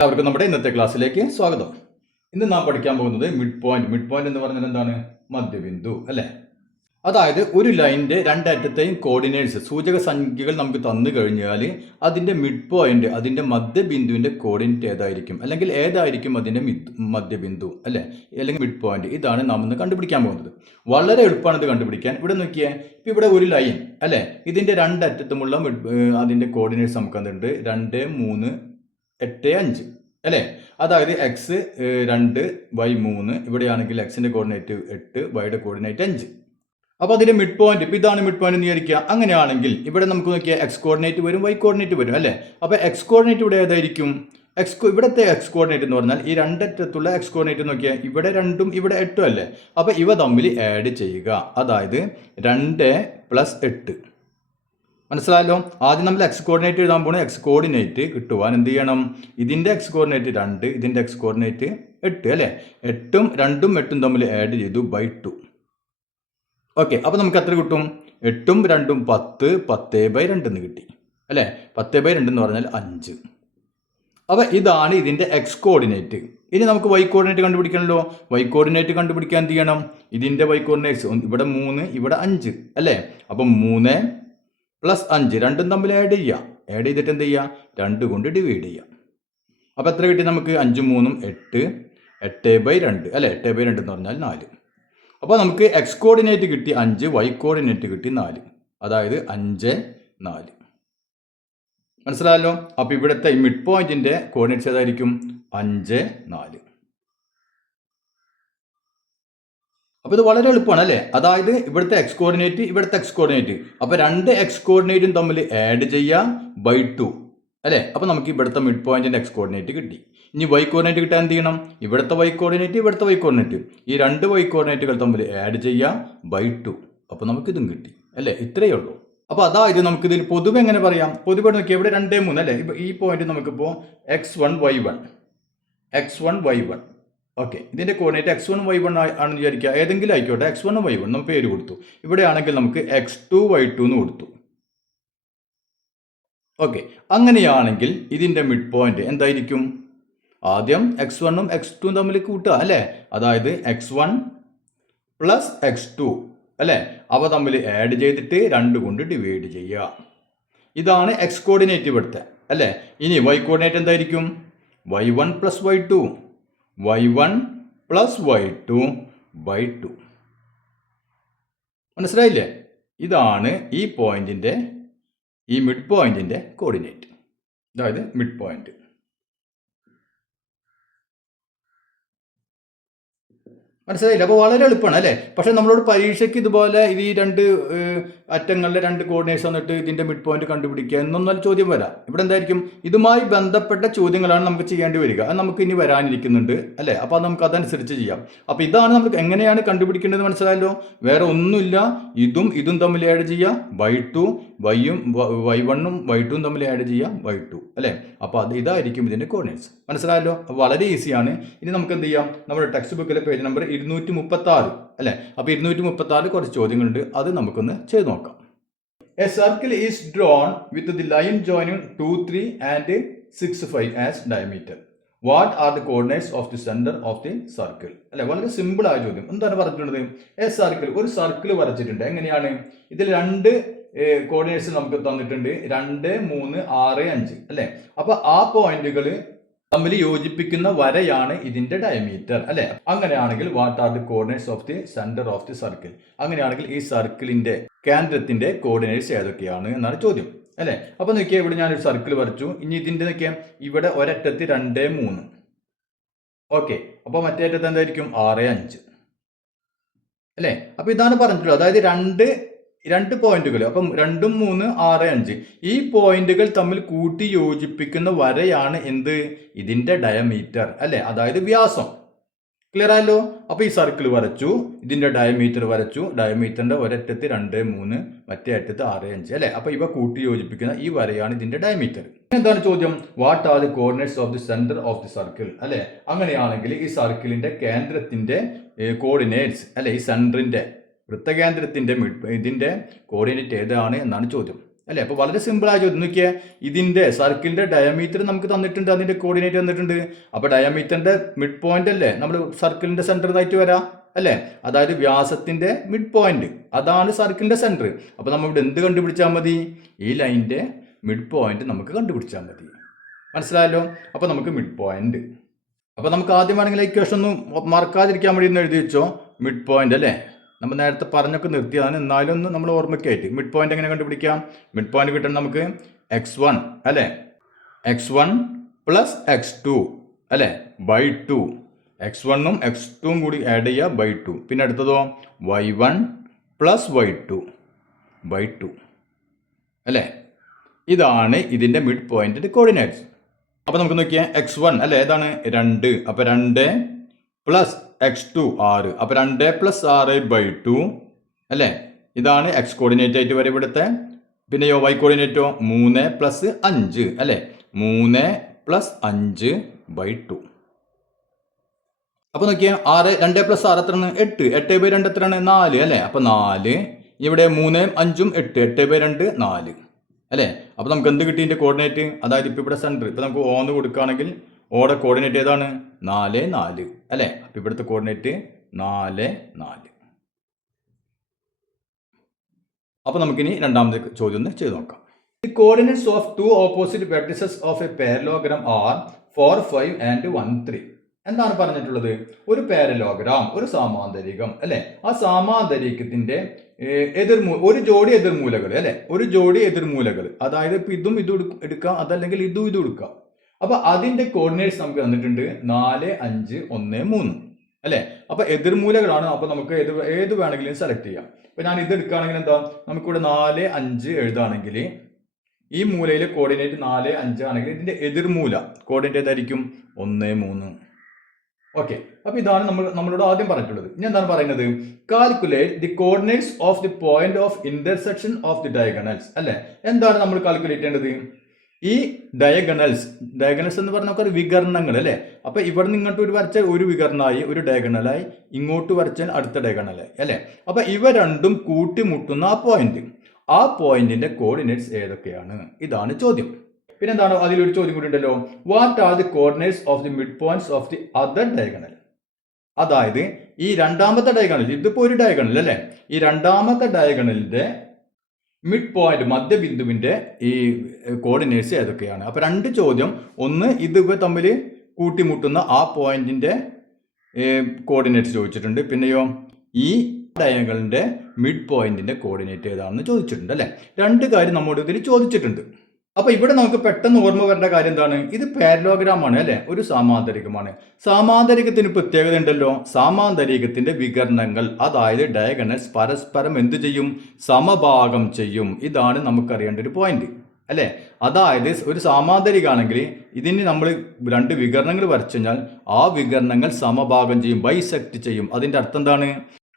എല്ലാവർക്കും നമ്മുടെ ഇന്നത്തെ ക്ലാസ്സിലേക്ക് സ്വാഗതം. ഇന്ന് നാം പഠിക്കാൻ പോകുന്നത് മിഡ് പോയിന്റ് എന്ന് പറഞ്ഞാൽ എന്താണ്? മധ്യബിന്ദു അല്ലേ? അതായത് ഒരു ലൈനിന്റെ രണ്ടറ്റത്തെയും കോർഡിനേറ്റ്സ് സൂചക സംഖ്യകൾ നമുക്ക് തന്നു കഴിഞ്ഞാൽ അതിന്റെ മിഡ് പോയിന്റ്, അതിന്റെ മധ്യബിന്ദുവിന്റെ കോർഡിനേറ്റ് ഏതായിരിക്കും, അല്ലെങ്കിൽ ഏതായിരിക്കും അതിന്റെ മധ്യബിന്ദു അല്ലെ, അല്ലെങ്കിൽ മിഡ് പോയിന്റ്. ഇതാണ് നാം ഇന്ന് കണ്ടുപിടിക്കാൻ പോകുന്നത്. വളരെ എളുപ്പമാണ് ഇത് കണ്ടുപിടിക്കാൻ. ഇവിടെ നോക്കിയേ, ഇപ്പം ഇവിടെ ഒരു ലൈൻ അല്ലെ, ഇതിന്റെ രണ്ടറ്റത്തുമുള്ള അതിന്റെ കോർഡിനേറ്റ്സ് നമുക്ക് എന്തുണ്ട്? 2, 3, 8, 5 അല്ലേ? അതായത് എക്സ് 2, വൈ 3, ഇവിടെയാണെങ്കിൽ എക്സിന്റെ കോർഡിനേറ്റ് 8, വൈയുടെ കോർഡിനേറ്റ് 5. അപ്പോൾ അതിന്റെ മിഡ് പോയിന്റ്, ഇപ്പം ഇതാണ് മിഡ് പോയിന്റ് എന്ന് വിചാരിക്കുക. അങ്ങനെയാണെങ്കിൽ ഇവിടെ നമുക്ക് നോക്കിയാൽ എക്സ് കോർഡിനേറ്റ് വരും, വൈ കോർഡിനേറ്റ് വരും അല്ലേ? അപ്പോൾ എക്സ് കോർഡിനേറ്റ് ഇവിടെ ഏതായിരിക്കും? ഇവിടുത്തെ എക്സ് കോർഡിനേറ്റ് എന്ന് പറഞ്ഞാൽ ഈ രണ്ടറ്റത്തുള്ള എക്സ് കോർഡിനേറ്റ് നോക്കിയാൽ ഇവിടെ 2ഉം ഇവിടെ 8ഉം അല്ലേ? അപ്പോൾ ഇവ തമ്മിൽ ആഡ് ചെയ്യുക. അതായത് 2 + 8. മനസ്സിലായല്ലോ? ആദ്യം നമ്മൾ എക്സ് കോർഡിനേറ്റ് എഴുതാൻ പോകുന്നത് എക്സ് കോർഡിനേറ്റ് കിട്ടുവാൻ എന്ത് ചെയ്യണം? ഇതിൻ്റെ എക്സ് കോർഡിനേറ്റ് 2, ഇതിൻ്റെ എക്സ് കോർഡിനേറ്റ് 8 അല്ലേ? 8ഉം 2ഉം 8ഉം തമ്മിൽ ആഡ് ചെയ്തു /2. ഓക്കെ, അപ്പോൾ നമുക്ക് എത്ര കിട്ടും? 8ഉം 2ഉം 10, 10/2 എന്ന് കിട്ടി അല്ലേ? 10/2 എന്ന് പറഞ്ഞാൽ 5. അപ്പോൾ ഇതാണ് ഇതിൻ്റെ എക്സ് കോർഡിനേറ്റ്. ഇനി നമുക്ക് വൈ കോർഡിനേറ്റ് കണ്ടുപിടിക്കണമല്ലോ. വൈ കോർഡിനേറ്റ് കണ്ടുപിടിക്കാൻ എന്ത് ചെയ്യണം? ഇതിൻ്റെ വൈ കോർഡിനേറ്റ്സ് ഇവിടെ 3, ഇവിടെ 5 അല്ലേ? അപ്പം 3 + 5 രണ്ടും തമ്മിൽ ആഡ് ചെയ്യുക. ആഡ് ചെയ്തിട്ട് എന്ത് ചെയ്യുക? 2 കൊണ്ട് ഡിവൈഡ് ചെയ്യുക. അപ്പോൾ എത്ര കിട്ടി നമുക്ക്? 5, 3, 8, 8/2 അല്ലേ? 8/2 എന്ന് പറഞ്ഞാൽ 4. അപ്പോൾ നമുക്ക് എക്സ് കോർഡിനേറ്റ് കിട്ടി 5, വൈ കോർഡിനേറ്റ് കിട്ടി 4. അതായത് 5, 4. മനസ്സിലായല്ലോ? അപ്പോൾ ഇവിടുത്തെ മിഡ് പോയിന്റിന്റെ കോർഡിനേറ്റ്സ് ഏതായിരിക്കും? 5, 4. അപ്പോൾ ഇത് വളരെ എളുപ്പമാണ് അല്ലേ? അതായത് ഇവിടുത്തെ എക്സ് കോർഡിനേറ്റ്, ഇവിടുത്തെ എക്സ് കോർഡിനേറ്റ്, അപ്പോൾ 2 എക്സ് കോർഡിനേറ്റും തമ്മിൽ ആഡ് ചെയ്യുക /2 അല്ലേ? അപ്പോൾ നമുക്ക് ഇവിടുത്തെ മിഡ് പോയിന്റിന്റെ എക്സ് കോർഡിനേറ്റ് കിട്ടി. ഇനി വൈ കോർഡിനേറ്റ് കിട്ടാൻ എന്ത് ചെയ്യണം? ഇവിടുത്തെ വൈ കോർഡിനേറ്റ്, ഇവിടുത്തെ വൈ കോർഡിനേറ്റ്, ഈ 2 വൈ കോർഡിനേറ്റുകൾ തമ്മിൽ ആഡ് ചെയ്യുക /2. അപ്പോൾ നമുക്ക് ഇതും കിട്ടി അല്ലേ? ഇത്രയേ ഉള്ളൂ. അപ്പോൾ അതായത് നമുക്കിതിൽ പൊതുവെ എങ്ങനെ പറയാം? പൊതുവെ നോക്കിയാൽ ഇവിടെ 2, 3 അല്ലേ? ഇപ്പോൾ ഈ പോയിന്റ് നമുക്കിപ്പോൾ x1, y1, x1, y1. Okay, ഇതിൻ്റെ കോർഡിനേറ്റ് x1, y1 ആണെന്ന് വിചാരിക്കുക. ഏതെങ്കിലും ആയിക്കോട്ടെ, x1, y1 നമ്മൾ പേര് കൊടുത്തു. ഇവിടെ ആണെങ്കിൽ നമുക്ക് x2, y2 എന്ന് കൊടുത്തു. ഓക്കെ, അങ്ങനെയാണെങ്കിൽ ഇതിൻ്റെ മിഡ് പോയിന്റ് എന്തായിരിക്കും? ആദ്യം x1ഉം x2ഉം തമ്മിൽ കൂട്ടുക അല്ലേ? അതായത് x1 + x2 അല്ലേ? അവ തമ്മിൽ ആഡ് ചെയ്തിട്ട് 2 കൊണ്ട് ഡിവൈഡ് ചെയ്യുക. ഇതാണ് എക്സ് കോർഡിനേറ്റ് ഇവിടുത്തെ അല്ലേ? ഇനി വൈ കോർഡിനേറ്റ് എന്തായിരിക്കും? y1 + y2, y1 + y2 /2. മനസ്സിലായില്ലേ? ഇതാണ് ഈ പോയിന്റിന്റെ, ഈ മിഡ് പോയിന്റിന്റെ കോർഡിനേറ്റ്, അതായത് മിഡ് പോയിന്റ്. മനസ്സിലായില്ല? അപ്പോൾ വളരെ എളുപ്പമാണ് അല്ലേ? പക്ഷേ നമ്മളോട് പരീക്ഷയ്ക്ക് ഇതുപോലെ ഈ 2 അറ്റങ്ങളിലെ 2 കോർഡിനേറ്റ്സ് വന്നിട്ട് ഇതിൻ്റെ മിഡ് പോയിന്റ് കണ്ടുപിടിക്കുക എന്നൊന്നും ചോദ്യം വരാം. ഇവിടെ എന്തായിരിക്കും? ഇതുമായി ബന്ധപ്പെട്ട ചോദ്യങ്ങളാണ് നമുക്ക് ചെയ്യേണ്ടി വരിക. അത് നമുക്ക് ഇനി വരാനിരിക്കുന്നുണ്ട് അല്ലേ? അപ്പോൾ അത് നമുക്ക് അതനുസരിച്ച് ചെയ്യാം. അപ്പോൾ ഇതാണ് നമുക്ക് എങ്ങനെയാണ് കണ്ടുപിടിക്കേണ്ടത്, മനസ്സിലായല്ലോ? വേറെ ഒന്നുമില്ല, ഇതും തമ്മിൽ ആഡ് ചെയ്യുക /2, y1ഉം y2ഉം തമ്മിൽ ആഡ് ചെയ്യുക /2 അല്ലേ? അപ്പോൾ ഇതായിരിക്കും ഇതിൻ്റെ കോർഡിനേറ്റ്സ്. മനസ്സിലായല്ലോ? വളരെ ഈസിയാണ്. ഇനി നമുക്ക് എന്ത് ചെയ്യാം? നമ്മുടെ ടെക്സ്റ്റ് ബുക്കിലെ പേജ് നമ്പർ 236 അല്ലേ? അപ്പോൾ 236 കുറച്ച് ചോദ്യങ്ങളുണ്ട്, അത് നമുക്കൊന്ന് ചെയ്ത് നോക്കാം. A circle is drawn with the line joining 2, 3 and 6, 5 as diameter. What are the coordinates of the centre of the circle അല്ലെ? വളരെ സിമ്പിൾ ആയ ചോദ്യം. എന്താണ് പറഞ്ഞിട്ടുള്ളത്? എ സർക്കിൾ, ഒരു സർക്കിൾ വരച്ചിട്ടുണ്ട്. എങ്ങനെയാണ്? ഇതിൽ 2 കോർഡിനേറ്റ്സ് നമുക്ക് തന്നിട്ടുണ്ട്, 2, 3, 6, 5 അല്ലേ? അപ്പോൾ ആ പോയിന്റുകൾ തമ്മിൽ യോജിപ്പിക്കുന്ന വരയാണ് ഇതിന്റെ ഡയമീറ്റർ അല്ലെ? അങ്ങനെയാണെങ്കിൽ what are the coordinates of the centre of the circle? അങ്ങനെയാണെങ്കിൽ ഈ സർക്കിളിന്റെ കേന്ദ്രത്തിന്റെ കോർഡിനേറ്റ്സ് ഏതൊക്കെയാണ് എന്നാണ് ചോദ്യം അല്ലെ? അപ്പൊ നോക്കിയാൽ ഇവിടെ ഞാനൊരു സർക്കിൾ വരച്ചു. ഇനി ഇതിന്റെ നോക്കിയാൽ ഇവിടെ ഒരറ്റത്ത് 2, 3. ഓക്കെ, അപ്പൊ മറ്റേ അറ്റത്ത് എന്തായിരിക്കും? 6, 5 അല്ലെ? അപ്പൊ ഇതാണ് പറഞ്ഞിട്ടുള്ളത്. അതായത് രണ്ട് പോയിന്റുകൾ, അപ്പം 2, 3, 6, 5 ഈ പോയിന്റുകൾ തമ്മിൽ കൂട്ടി യോജിപ്പിക്കുന്ന വരയാണ് എന്ത്? ഇതിന്റെ ഡയമീറ്റർ അല്ലെ? അതായത് വ്യാസം. ക്ലിയർ ആയല്ലോ? അപ്പോൾ ഈ സർക്കിൾ വരച്ചു, ഇതിന്റെ ഡയമീറ്റർ വരച്ചു. ഡയമീറ്ററിന്റെ ഒരറ്റത്ത് 2, 3, മറ്റേ അറ്റത്ത് 6, 5 അല്ലെ? അപ്പോൾ ഇവ കൂട്ടി യോജിപ്പിക്കുന്ന ഈ വരയാണ് ഇതിന്റെ ഡയമീറ്റർ. എന്താണ് ചോദ്യം? What are the coordinates of the centre of the circle അല്ലെ? അങ്ങനെയാണെങ്കിൽ ഈ സർക്കിളിന്റെ കേന്ദ്രത്തിന്റെ കോർഡിനേറ്റ്സ് അല്ലെ, ഈ സെന്ററിന്റെ വൃത്തകേന്ദ്രത്തിന്റെ ഇതിന്റെ കോർഡിനേറ്റ് ഏതാണ് എന്നാണ് ചോദ്യം അല്ലേ? അപ്പോൾ വളരെ സിമ്പിളായ ചോദ്യം. നോക്കിയാൽ ഇതിൻ്റെ സർക്കിളിൻ്റെ ഡയമീറ്റർ നമുക്ക് തന്നിട്ടുണ്ട്, അതിൻ്റെ കോർഡിനേറ്റ് തന്നിട്ടുണ്ട്. അപ്പോൾ ഡയമീറ്ററിൻ്റെ മിഡ് പോയിന്റ് അല്ലേ നമ്മൾ സർക്കിളിൻ്റെ സെൻറ്ററിനായിട്ട് വരാം അല്ലേ? അതായത് വ്യാസത്തിൻ്റെ മിഡ് പോയിന്റ്, അതാണ് സർക്കിളിൻ്റെ സെൻറ്റർ. അപ്പോൾ നമ്മൾ ഇവിടെ എന്ത് കണ്ടുപിടിച്ചാൽ മതി? ഈ ലൈനിൻ്റെ മിഡ് പോയിന്റ് നമുക്ക് കണ്ടുപിടിച്ചാൽ മതി. മനസ്സിലായല്ലോ? അപ്പോൾ നമുക്ക് മിഡ് പോയിന്റ്. അപ്പോൾ നമുക്ക് ആദ്യം വേണമെങ്കിൽ ഇക്വേഷൻ ഒന്നും മറക്കാതിരിക്കാൻ വേണ്ടി ഒന്ന് എഴുതി വെച്ചോ. മിഡ് പോയിന്റ് അല്ലേ, നമ്മൾ നേരത്തെ പറഞ്ഞൊക്കെ നിർത്തിയതാണ്, എന്നാലും ഒന്ന് നമ്മൾ ഓർമ്മയ്ക്കായിട്ട്. മിഡ് പോയിന്റ് എങ്ങനെ കണ്ടുപിടിക്കാം? മിഡ് പോയിന്റ് കിട്ടണം നമുക്ക് x1 അല്ലേ, x1 പ്ലസ് x2 അല്ലേ ബൈ 2. x1ഉം x2ഉം കൂടി ആഡ് ചെയ്യുക ബൈ 2. പിന്നെ അടുത്തതോ y1 പ്ലസ് y2 ബൈ 2 അല്ലേ. ഇതാണ് ഇതിൻ്റെ മിഡ് പോയിന്റിൻ്റെ കോർഡിനേറ്റ്സ്. അപ്പോൾ നമുക്ക് നോക്കിയാൽ x1 അല്ലേ, ഏതാണ് 2. അപ്പോൾ 2 പ്ലസ് x2 6. അപ്പോൾ 2 പ്ലസ് 6 ബൈ 2 അല്ലേ. ഇതാണ് എക്സ് കോർഡിനേറ്റ് ആയിട്ട് വരെ ഇവിടുത്തെ. പിന്നെയോ y കോർഡിനേറ്റോ 3 പ്ലസ് 5 അല്ലേ, 3 പ്ലസ് 5 ബൈ 2. അപ്പോൾ നോക്കിയാൽ 2 പ്ലസ് 6 എത്രയാണ്? 8. 8 ബൈ 2 എത്രയാണ്? 4 അല്ലേ. അപ്പോൾ 4 ഇവിടെ 3 5 8, 8 ബൈ 2 4 അല്ലേ. അപ്പോൾ നമുക്ക് എന്ത് കിട്ടി? ഇതിൻ്റെ കോർഡിനേറ്റ്, അതായത് ഇപ്പോൾ ഇവിടെ സെൻറ്റർ, ഇപ്പോൾ നമുക്ക് ഓന്ന് കൊടുക്കുകയാണെങ്കിൽ ഓടെ കോർഡിനേറ്റ് ഏതാണ്? 4 4 അല്ലേ. അപ്പോൾ ഇവിടുത്തെ കോർഡിനേറ്റ് 4 4. അപ്പോൾ നമുക്കിനി രണ്ടാമത്തെ ചോദ്യം ഒന്ന് ചെയ്ത് നോക്കാം. The coordinates of 2 opposite vertices of a parallelogram are 4 5 and 1 3. എന്താണ് പറഞ്ഞിട്ടുള്ളത്? ഒരു പാരലോഗ്രാം, ഒരു സാമാന്തരികം അല്ലെ, ആ സാമാന്തരികത്തിന്റെ ഒരു ജോഡി എതിർമൂലകൾ അല്ലെ, ഒരു ജോഡി എതിർമൂലകൾ, അതായത് ഇതും ഇതും എടുക്കാം, അതല്ലെങ്കിൽ ഇതും ഇതും എടുക്കാം. അപ്പൊ അതിന്റെ കോർഡിനേറ്റ്സ് നമുക്ക് തന്നിട്ടുണ്ട് 4 5 1 3 അല്ലെ. അപ്പൊ എതിർമൂലകളാണ്. അപ്പൊ നമുക്ക് ഏത് വേണമെങ്കിലും സെലക്ട് ചെയ്യാം. ഇപ്പൊ ഞാൻ ഇത് എടുക്കുകയാണെങ്കിൽ എന്താ, നമുക്കിവിടെ 4 5 എഴുതാണെങ്കിൽ ഈ മൂലയിലെ കോർഡിനേറ്റ് 4 5 ആണെങ്കിൽ ഇതിന്റെ എതിർമൂല കോർഡിനേറ്റ് ഏതായിരിക്കും? 1 3. ഓക്കെ. അപ്പൊ ഇതാണ് നമ്മളോട് ആദ്യം പറഞ്ഞിട്ടുള്ളത്. ഇനി എന്താണ് പറയുന്നത്? Calculate the coordinates of the point of intersection of the diagonals അല്ലെ. എന്താണ് നമ്മൾ കാൽക്കുലേറ്റ് ചെയ്യേണ്ടത്? ഈ ഡയഗണൽസ് എന്ന് പറഞ്ഞാൽ നമുക്ക് വികരണങ്ങൾ അല്ലെ. അപ്പൊ ഇവിടെ നിന്ന് ഇങ്ങോട്ട് ഒരു വരച്ച ഒരു വികരണമായി, ഒരു ഡയഗണലായി, ഇങ്ങോട്ട് വരച്ചാൽ അടുത്ത ഡയഗണലായി അല്ലെ. അപ്പൊ ഇവ രണ്ടും കൂട്ടിമുട്ടുന്ന ആ പോയിന്റിന്റെ കോർഡിനേറ്റ്സ് ഏതൊക്കെയാണ്? ഇതാണ് ചോദ്യം. പിന്നെന്താണ് അതിലൊരു ചോദ്യം കൂടി ഉണ്ടല്ലോ. What are the coordinates of the mid points of the other diagonal? അതായത് ഈ രണ്ടാമത്തെ ഡയഗണൽ, ഇതിപ്പോ ഒരു ഡയഗണൽ അല്ലെ, ഈ രണ്ടാമത്തെ ഡയഗണലിന്റെ മിഡ് പോയിന്റ് മധ്യബിന്ദുവിന്റെ ഈ കോർഡിനേറ്റ്സ് ഏതൊക്കെയാണ്? അപ്പൊ രണ്ട് ചോദ്യം. ഒന്ന് ഇത് തമ്മിൽ കൂട്ടിമുട്ടുന്ന ആ പോയിന്റിന്റെ കോർഡിനേറ്റ്സ് ചോദിച്ചിട്ടുണ്ട്. പിന്നെയോ ഈ ഡയഗണലിന്റെ മിഡ് പോയിന്റിന്റെ കോർഡിനേറ്റ് ഏതാണെന്ന് ചോദിച്ചിട്ടുണ്ട് അല്ലെ. രണ്ട് കാര്യം നമ്മോട് ഇതിൽ ചോദിച്ചിട്ടുണ്ട്. അപ്പൊ ഇവിടെ നമുക്ക് പെട്ടെന്ന് ഓർമ്മ വരേണ്ട കാര്യം എന്താണ്? ഇത് പാരലോഗ്രാം ആണ് അല്ലെ, ഒരു സാമാന്തരികമാണ്. സാമാന്തരികത്തിന് പ്രത്യേകത ഉണ്ടല്ലോ. സാമാന്തരികത്തിന്റെ വികരണങ്ങൾ, അതായത് ഡയഗണൽസ് പരസ്പരം എന്ത് ചെയ്യും? സമഭാഗം ചെയ്യും. ഇതാണ് നമുക്കറിയേണ്ട ഒരു പോയിന്റ് അല്ലെ. അതായത് ഒരു സാമാന്തരികമാണെങ്കിൽ ഇതിന് നമ്മൾ രണ്ട് വികരണങ്ങൾ വരച്ചു കഴിഞ്ഞാൽ ആ വികരണങ്ങൾ സമഭാഗം ചെയ്യും, ബൈസെക്ട് ചെയ്യും. അതിന്റെ അർത്ഥം എന്താണ്?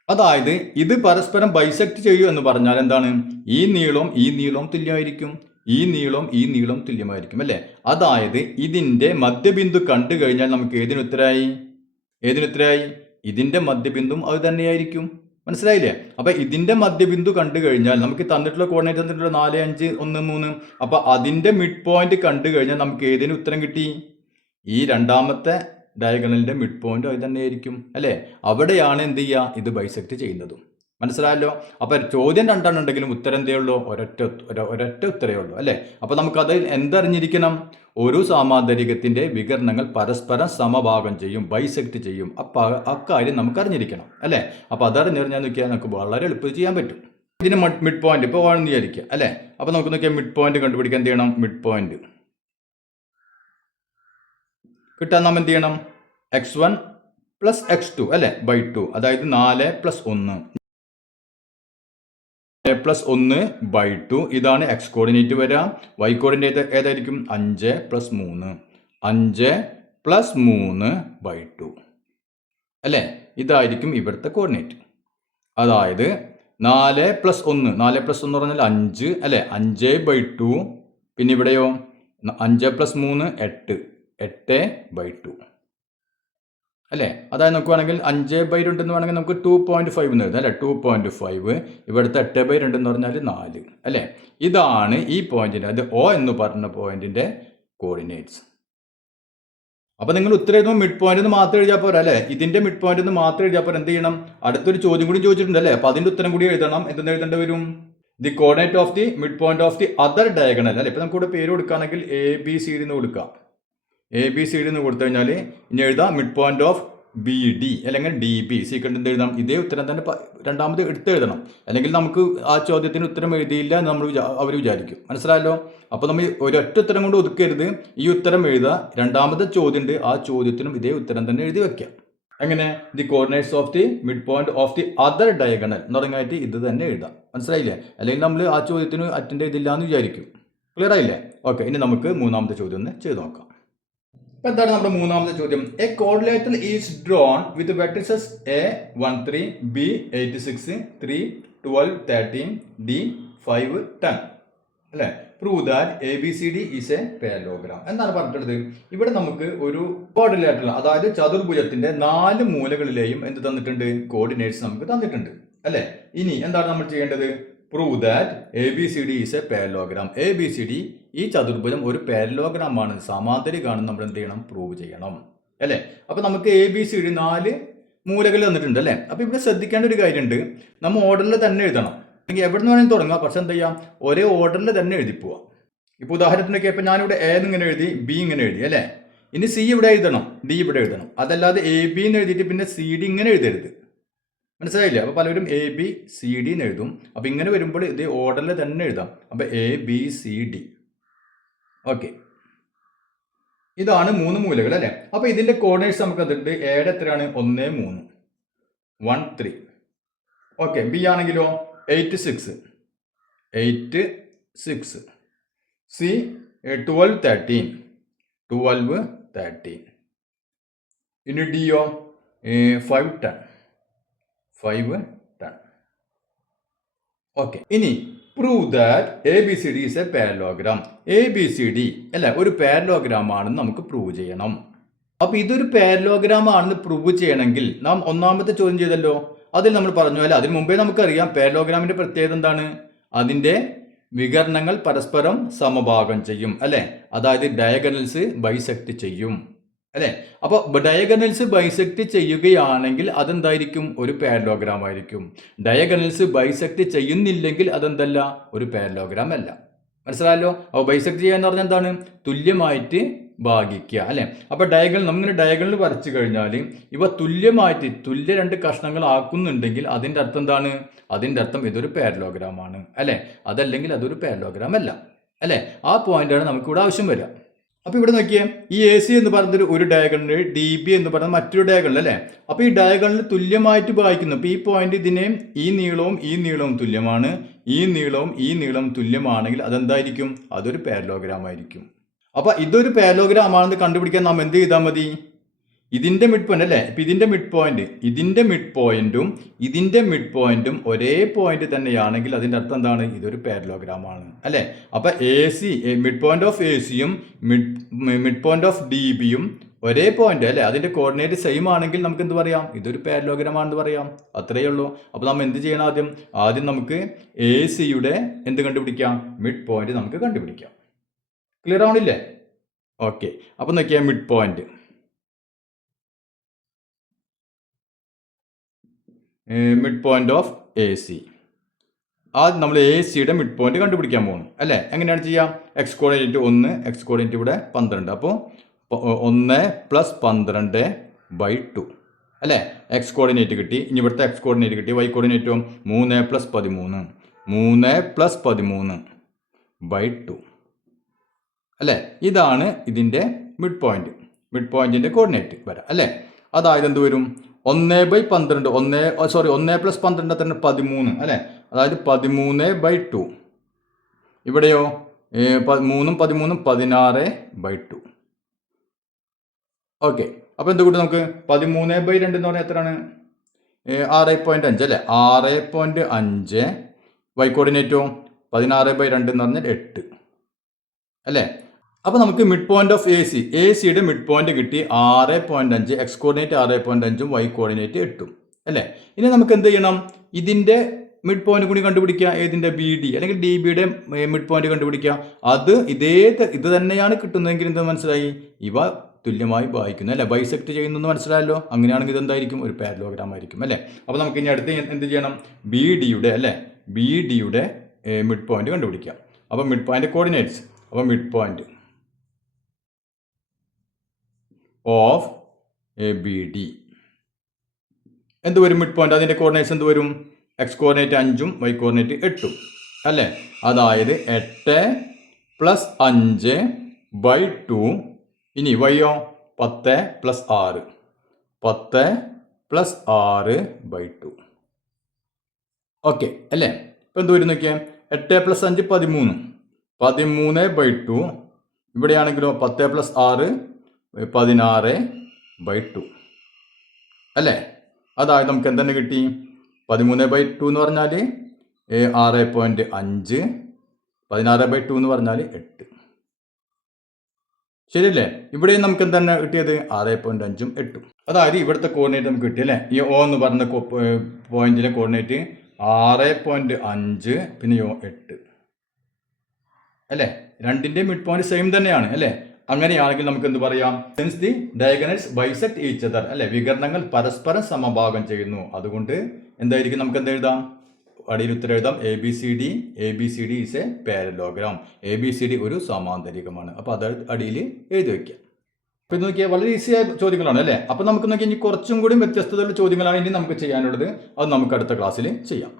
അതായത് ഇത് പരസ്പരം ബൈസെക്ട് ചെയ്യും എന്ന് പറഞ്ഞാൽ എന്താണ്? ഈ നീളവും തുല്യമായിരിക്കും, ഈ നീളം തുല്യമായിരിക്കും അല്ലെ. അതായത് ഇതിന്റെ മധ്യബിന്ദു കണ്ടു കഴിഞ്ഞാൽ നമുക്ക് ഏതിനുത്തരായി? ഇതിന്റെ മധ്യബിന്ദും അത് തന്നെയായിരിക്കും. മനസ്സിലായില്ലേ? അപ്പൊ ഇതിന്റെ മധ്യബിന്ദു കണ്ടു കഴിഞ്ഞാൽ നമുക്ക് തന്നിട്ടുള്ള കോർഡിനേറ്റ് തന്നിട്ടുള്ള 4 5 1 3. അപ്പൊ അതിന്റെ മിഡ് പോയിന്റ് കണ്ടു കഴിഞ്ഞാൽ നമുക്ക് ഏതിന് ഉത്തരം കിട്ടി? ഈ രണ്ടാമത്തെ ഡയഗണലിന്റെ മിഡ് പോയിന്റ് അത് തന്നെയായിരിക്കും അല്ലെ. അവിടെയാണ് എന്ത് ചെയ്യുക? ഇത് ബൈസെക്ട് ചെയ്യുന്നതും. മനസ്സിലായല്ലോ? അപ്പൊ ചോദ്യം രണ്ടെണ്ണം ഉണ്ടെങ്കിലും ഉത്തരം എന്തേ ഉള്ളൂ? ഒരൊറ്റ ഉത്തരേ ഉള്ളൂ അല്ലെ. അപ്പൊ നമുക്കത് എന്തറിഞ്ഞിരിക്കണം? ഒരു സാമാന്തരികത്തിന്റെ വികരണങ്ങൾ പരസ്പരം സമഭാഗം ചെയ്യും, ബൈസെക്ട് ചെയ്യും. അപ്പൊ അക്കാര്യം നമുക്ക് അറിഞ്ഞിരിക്കണം അല്ലെ. അപ്പൊ അതറിഞ്ഞാൽ നോക്കിയാൽ നമുക്ക് വളരെ എളുപ്പത്തിൽ ചെയ്യാൻ പറ്റും. ഇതിന് മിഡ് പോയിന്റ് ഇപ്പോൾ വേണമെന്ന് വിചാരിക്കുക അല്ലെ. അപ്പൊ നമുക്ക് നോക്കിയാൽ മിഡ് പോയിന്റ് കണ്ടുപിടിക്കാൻ എന്ത് ചെയ്യണം? മിഡ് പോയിന്റ് കിട്ടാൻ നാം എന്ത് ചെയ്യണം? x1 പ്ലസ് x2 അല്ലെ ബൈ 2, അതായത് 4 പ്ലസ് 1 പ്ലസ് 1 ബൈ 2. ഇതാണ് എക്സ് കോർഡിനേറ്റ് വരാം. വൈ കോർഡിനേറ്റ് ഏതായിരിക്കും? 5 പ്ലസ് 3, 5 പ്ലസ് 3 ബൈ 2 അല്ലെ. ഇതായിരിക്കും ഇവിടുത്തെ കോർഡിനേറ്റ്. അതായത് 4 പ്ലസ് 1 പറഞ്ഞാൽ 5 അല്ലെ, 5 ബൈ 2. പിന്നെ ഇവിടെയോ 5 പ്ലസ് 3 8 ബൈ 2 അല്ലേ? അതായത് നമുക്ക് വേണമെങ്കിൽ 5/2 എന്ന് വേണമെങ്കിൽ നമുക്ക് 2.5 എന്ന് എഴുതാം അല്ലേ? 2.5 ഇവിടുത്തെ 8/2 എന്ന് പറഞ്ഞാൽ 4 അല്ലേ? ഇതാണ് ഈ പോയിന്റിൻ്റെ, അത് O എന്ന് പറഞ്ഞ പോയിന്റിൻ്റെ കോർഡിനേറ്റ്സ്. അപ്പോൾ നിങ്ങൾ ഉത്തരം എഴുതുമ്പോൾ മിഡ് പോയിന്റ് എന്ന് മാത്രം എഴുതിയാൽ പോരാ അല്ലേ? ഇതിന്റെ മിഡ് പോയിന്റ് എന്ന് മാത്രം എഴുതിയാൽ പോരാ. എന്ത് ചെയ്യണം? അടുത്തൊരു ചോദ്യം കൂടി ചോദിച്ചിട്ടുണ്ട് അല്ലേ? അപ്പോൾ അതിന്റെ ഉത്തരം കൂടി എഴുതണം. എന്തെന്ന് എഴുതേണ്ടി വരും? The coordinate of the mid point of the other diagonal അല്ലേ? ഇപ്പോൾ നമുക്ക് ഇവിടെ പേര് കൊടുക്കുകയാണെങ്കിൽ ABCD എന്ന് കൊടുക്കാം. ABCD എന്ന് കൊടുത്തു കഴിഞ്ഞാൽ ഇനി എഴുതാം മിഡ് പോയിന്റ് ഓഫ് BD അല്ലെങ്കിൽ DB. സീക്വൻറ്റ് എന്ത് എഴുതാം? ഇതേ ഉത്തരം തന്നെ രണ്ടാമത് എടുത്ത് എഴുതണം. അല്ലെങ്കിൽ നമുക്ക് ആ ചോദ്യത്തിന് ഉത്തരം എഴുതിയില്ല എന്ന് നമ്മൾ അവർ വിചാരിക്കും. മനസ്സിലായല്ലോ? അപ്പോൾ നമ്മൾ ഒരൊറ്റ ഉത്തരം കൊണ്ട് ഒതുക്കരുത്. ഈ ഉത്തരം എഴുതുക. രണ്ടാമത്തെ ചോദ്യം ഉണ്ട്, ആ ചോദ്യത്തിനും ഇതേ ഉത്തരം തന്നെ എഴുതി വെക്കാം. എങ്ങനെ? The coordinates of the mid point of the other diagonal എന്ന് പറഞ്ഞായിട്ട് ഇത് തന്നെ എഴുതാം. മനസ്സിലായില്ലേ? അല്ലെങ്കിൽ നമ്മൾ ആ ചോദ്യത്തിന് അറ്റൻഡ് ചെയ്തില്ല എന്ന് വിചാരിക്കും. ക്ലിയർ ആയില്ലേ? ഓക്കെ, ഇനി നമുക്ക് മൂന്നാമത്തെ ചോദ്യം ഒന്ന് ചെയ്ത് നോക്കാം. അപ്പോൾ എന്താണ് നമ്മുടെ മൂന്നാമത്തെ ചോദ്യം? A quadrilateral is drawn with vertices A13, B86, 3, 12, 13, D5, 10 അല്ലേ? Prove that ABCD is A parallelogram എന്നാണ് പറഞ്ഞിട്ടുള്ളത്. ഇവിടെ നമുക്ക് ഒരു ക്വാഡ്രിലേറ്ററൽ അതായത് ചതുർഭുജത്തിന്റെ 4 മൂലകളിലെയും എന്ത് തന്നിട്ടുണ്ട്? കോർഡിനേറ്റ്സ് നമുക്ക് തന്നിട്ടുണ്ട് അല്ലേ? ഇനി എന്താണ് നമ്മൾ ചെയ്യേണ്ടത്? Prove that ABCD is A parallelogram. ABCD ഈ ചതുർഭുജം ഒരു പാരലോഗ്രാം ആണ്, സമാന്തരികമാണ്. നമ്മൾ എന്ത് ചെയ്യണം? പ്രൂവ് ചെയ്യണം അല്ലേ? അപ്പോൾ നമുക്ക് ABCD 4 മൂലകൾ തന്നിട്ടുണ്ട് അല്ലേ? അപ്പോൾ ഇവിടെ ശ്രദ്ധിക്കേണ്ട ഒരു കാര്യമുണ്ട്, നമ്മൾ ഓർഡറിൽ തന്നെ എഴുതണം. അല്ലെങ്കിൽ എവിടെ നിന്ന് വേണമെങ്കിൽ തുടങ്ങാം, പക്ഷെ എന്താ ചെയ്യാം? ഒരേ ഓർഡറിൽ തന്നെ എഴുതി പോവാം. ഇപ്പോൾ ഉദാഹരണത്തിനൊക്കെ ഇപ്പം ഞാനിവിടെ A ഇങ്ങനെ എഴുതി, B ഇങ്ങനെ എഴുതി അല്ലേ? ഇനി C ഇവിടെ എഴുതണം, D ഇവിടെ എഴുതണം. അതല്ലാതെ AB എന്ന് എഴുതിയിട്ട് പിന്നെ CD ഇങ്ങനെ എഴുതരുത്. മനസ്സിലായില്ലേ? അപ്പോൾ പലരും ABCD എന്ന് എഴുതും. അപ്പോൾ ഇങ്ങനെ വരുമ്പോൾ ഇത് ഓർഡറിൽ തന്നെ എഴുതാം. അപ്പോൾ ABCD. ഓക്കെ, ഇതാണ് 3 മൂലകൾ അല്ലേ? അപ്പോൾ ഇതിന്റെ കോർഡിനേറ്റ്സ് നമുക്ക് അതുണ്ട്. Aയുടെ എത്രയാണ്? 1, 3, 1, 3. ഓക്കെ, B ആണെങ്കിലോ 8, 6, 8, 6. C 12, 13, 12, 13. ഇനി ഡിയോ 5, 10, 5, 10. ഓക്കെ, ഇനി prove that ABCD is A parallelogram. ABCD അല്ല ഒരു പാരലോഗ്രാം ആണെന്ന് നമുക്ക് പ്രൂവ് ചെയ്യണം. അപ്പോൾ ഇതൊരു പാരലോഗ്രാം ആണെന്ന് പ്രൂവ് ചെയ്യണമെങ്കിൽ നാം ഒന്നാമത്തെ ചോദ്യം ചെയ്തല്ലോ, അതിൽ നമ്മൾ പറഞ്ഞു അല്ല, അതിന് മുമ്പേ നമുക്കറിയാം പാരലോഗ്രാമിന്റെ പ്രത്യേകത എന്താണ്? അതിന്റെ വികരണങ്ങൾ പരസ്പരം സമഭാഗം ചെയ്യും അല്ലെ? അതായത് ഡയഗണൽസ് ബൈസെക്ട് ചെയ്യും അല്ലെ? അപ്പോൾ ഡയഗണൽസ് ബൈസെക്ട് ചെയ്യുകയാണെങ്കിൽ അതെന്തായിരിക്കും? ഒരു പാരലോഗ്രാം ആയിരിക്കും. ഡയഗണൽസ് ബൈസെക്ട് ചെയ്യുന്നില്ലെങ്കിൽ അതെന്തല്ല? ഒരു പാരലോഗ്രാം അല്ല. മനസ്സിലായല്ലോ? അപ്പോൾ ബൈസെക്ട് ചെയ്യുക എന്ന് പറഞ്ഞാൽ എന്താണ്? തുല്യമായിട്ട് ഭാഗിക്കുക അല്ലെ? അപ്പോൾ നമ്മിങ്ങനെ ഡയഗണൽ വരച്ചു കഴിഞ്ഞാൽ ഇവ തുല്യമായിട്ട് തുല്യ 2 കഷ്ണങ്ങൾ ആക്കുന്നുണ്ടെങ്കിൽ അതിൻ്റെ അർത്ഥം എന്താണ്? അതിൻ്റെ അർത്ഥം ഇതൊരു പാരലോഗ്രാം ആണ് അല്ലെ? അതല്ലെങ്കിൽ അതൊരു പാരലോഗ്രാം അല്ല അല്ലെ? ആ പോയിന്റാണ് നമുക്കിവിടെ ആവശ്യം വരിക. അപ്പോൾ ഇവിടെ നോക്കിയേ, ഈ AC എന്ന് പറയുന്നത് ഒരു ഡയഗണൽ, DB എന്ന് പറയുന്നത് മറ്റൊരു ഡയഗണൽ അല്ലേ? അപ്പോൾ ഈ ഡയഗണൽ തുല്യമായിട്ട് ഭാഗിക്കുന്നു. അപ്പോൾ ഈ പോയിന്റ് ഇതിനെയും ഈ നീളവും തുല്യമാണ്, ഈ നീളവും തുല്യമാണെങ്കിൽ അതെന്തായിരിക്കും? അതൊരു പാരലോഗ്രാം ആയിരിക്കും. അപ്പോൾ ഇതൊരു പാരലോഗ്രാം ആണെന്ന് കണ്ടുപിടിക്കാൻ നാം എന്ത് ചെയ്താൽ മതി? ഇതിന്റെ മിഡ് പോയിന്റ് അല്ലേ? ഇപ്പം ഇതിന്റെ മിഡ് പോയിന്റും ഒരേ പോയിന്റ് തന്നെയാണെങ്കിൽ അതിന്റെ അർത്ഥം എന്താണ്? ഇതൊരു പാരലോഗ്രാം ആണ് അല്ലേ? അപ്പൊ മിഡ് പോയിന്റ് ഓഫ് ACയും മിഡ് പോയിന്റ് ഓഫ് DBയും ഒരേ പോയിന്റ് അല്ലേ? അതിന്റെ കോർഡിനേറ്റ് സെയിം ആണെങ്കിൽ നമുക്ക് എന്ത് പറയാം? ഇതൊരു പാരലോഗ്രാം ആണെന്ന് പറയാം. അത്രയേ ഉള്ളൂ. അപ്പോൾ നമ്മൾ എന്ത് ചെയ്യണം? ആദ്യം നമുക്ക് ACയുടെ എന്ത് കണ്ടുപിടിക്കാം? മിഡ് പോയിന്റ് നമുക്ക് കണ്ടുപിടിക്കാം. ക്ലിയർ ആവണില്ലേ? ഓക്കെ, അപ്പൊ നോക്കിയാൽ മിഡ് പോയിന്റ് ഓഫ് AC. ആദ്യം നമ്മൾ ACയുടെ മിഡ് പോയിന്റ് കണ്ടുപിടിക്കാൻ പോകുന്നു അല്ലേ? എങ്ങനെയാണ് ചെയ്യാം? എക്സ് കോർഡിനേറ്റ് 1, എക്സ് കോർഡിനേറ്റ് ഇവിടെ 12. അപ്പോൾ 1 + 12/2 അല്ലേ? എക്സ് കോർഡിനേറ്റ് കിട്ടി. ഇനി ഇവിടുത്തെ എക്സ് കോർഡിനേറ്റ് കിട്ടി. Y കോർഡിനേറ്റോ 3 + 13, 3 + 13/2 അല്ലേ? ഇതാണ് ഇതിൻ്റെ മിഡ് പോയിന്റിന്റെ കോർഡിനേറ്റ് വരാം അല്ലേ? അതായത് എന്ത് വരും? 1/12, 1 + 12 തന്നെ 13 അല്ലേ? അതായത് 13/2. ഇവിടെയോ 3ഉം 13ഉം 16/2. ഓക്കെ, അപ്പോൾ എന്തുകൊണ്ട് നമുക്ക് 13/2 എന്ന് പറഞ്ഞാൽ എത്രയാണ്? 6.5 അല്ലേ? 6.5. Y കോർഡിനേറ്റോ 16/2 എന്ന് പറഞ്ഞാൽ 8 അല്ലേ? അപ്പോൾ നമുക്ക് മിഡ് പോയിന്റ് ഓഫ് എ സിയുടെ മിഡ് പോയിന്റ് കിട്ടി 6.5, എക്സ് കോർഡിനേറ്റ് 6.5 വൈ കോർഡിനേറ്റ് 8 അല്ലേ. ഇനി നമുക്ക് എന്ത് ചെയ്യണം, ഇതിൻ്റെ മിഡ് പോയിന്റ് കൂടി കണ്ടുപിടിക്കുക. ഏതിൻ്റെ, ബി ഡി അല്ലെങ്കിൽ ഡി ബിയുടെ മിഡ് പോയിന്റ് കണ്ടുപിടിക്കുക. ഇത് തന്നെയാണ് കിട്ടുന്നതെങ്കിൽ എന്ത് മനസ്സിലായി, ഇവ തുല്യമായി വായിക്കുന്നു അല്ലേ, ബൈസെക്ട് ചെയ്യുന്നു മനസ്സിലായല്ലോ. അങ്ങനെയാണെങ്കിൽ ഇതെന്തായിരിക്കും, ഒരു പാരലോഗ്രാം ആയിരിക്കും അല്ലേ. അപ്പോൾ നമുക്ക് ഇനി അടുത്ത് എന്ത് ചെയ്യണം, ബി ഡിയുടെ മിഡ് പോയിന്റ് കണ്ടുപിടിക്കാം. അപ്പോൾ മിഡ് പോയിന്റ് കോർഡിനേറ്റ്സ്, അപ്പോൾ mid point of B D എന്ത് വരും, മിഡ് പോയിന്റ് അതിൻ്റെ കോർഡിനേറ്റ്സ് എന്ത് വരും, എക്സ് കോർഡിനേറ്റ് 5 വൈ കോർഡിനേറ്റ് 8 അല്ലേ. അതായത് 8 + 5/2, ഇനി വൈയോ 10 + 6, 10 + 6/2 ഓക്കെ അല്ലേ. ഇപ്പം എന്ത് വരും നോക്കിയാൽ, 8 + 5 13, 13/2. ഇവിടെയാണെങ്കിലോ 10 + 6 16/2 അല്ലേ. അതായത് നമുക്ക് എന്തെന്നെ കിട്ടി, 13/2 എന്ന് പറഞ്ഞാൽ 6.5, 16/2 എന്ന് പറഞ്ഞാൽ 8 ശരിയല്ലേ. ഇവിടെയും നമുക്ക് എന്താണ് കിട്ടിയത്, 6.5ഉം 8ഉം. അതായത് ഇവിടുത്തെ കോർഡിനേറ്റ് നമുക്ക് കിട്ടി അല്ലേ. ഈ O എന്ന് പറഞ്ഞ പോയിന്റിലെ കോർഡിനേറ്റ് 6.5 പിന്നെ 8 അല്ലേ. രണ്ടിൻ്റെ മിഡ് പോയിന്റ് സെയിം തന്നെയാണ് അല്ലേ. അങ്ങനെയാണെങ്കിൽ നമുക്ക് എന്ത് പറയാം, since the diagonals bisect each other അല്ലെ, വികരണങ്ങൾ പരസ്പരം സമഭാഗം ചെയ്യുന്നു. അതുകൊണ്ട് എന്തായിരിക്കും, നമുക്ക് എന്ത് എഴുതാം, അടിയിൽ ഉത്തരം എഴുതാം, A B C D is A parallelogram. ABCD ഒരു സമാന്തരികമാണ്. അപ്പോൾ അത് അടിയിൽ എഴുതി വയ്ക്കുക. അപ്പോൾ ഇത് നോക്കിയാൽ വളരെ ഈസിയായ ചോദ്യങ്ങളാണ് അല്ലേ. അപ്പോൾ നമുക്ക് നോക്കിയാൽ ഇനി കുറച്ചും കൂടി വ്യത്യസ്തതയുള്ള ചോദ്യങ്ങളാണ് ഇനി നമുക്ക് ചെയ്യാനുള്ളത്. അത് നമുക്ക് അടുത്ത ക്ലാസ്സിൽ ചെയ്യാം.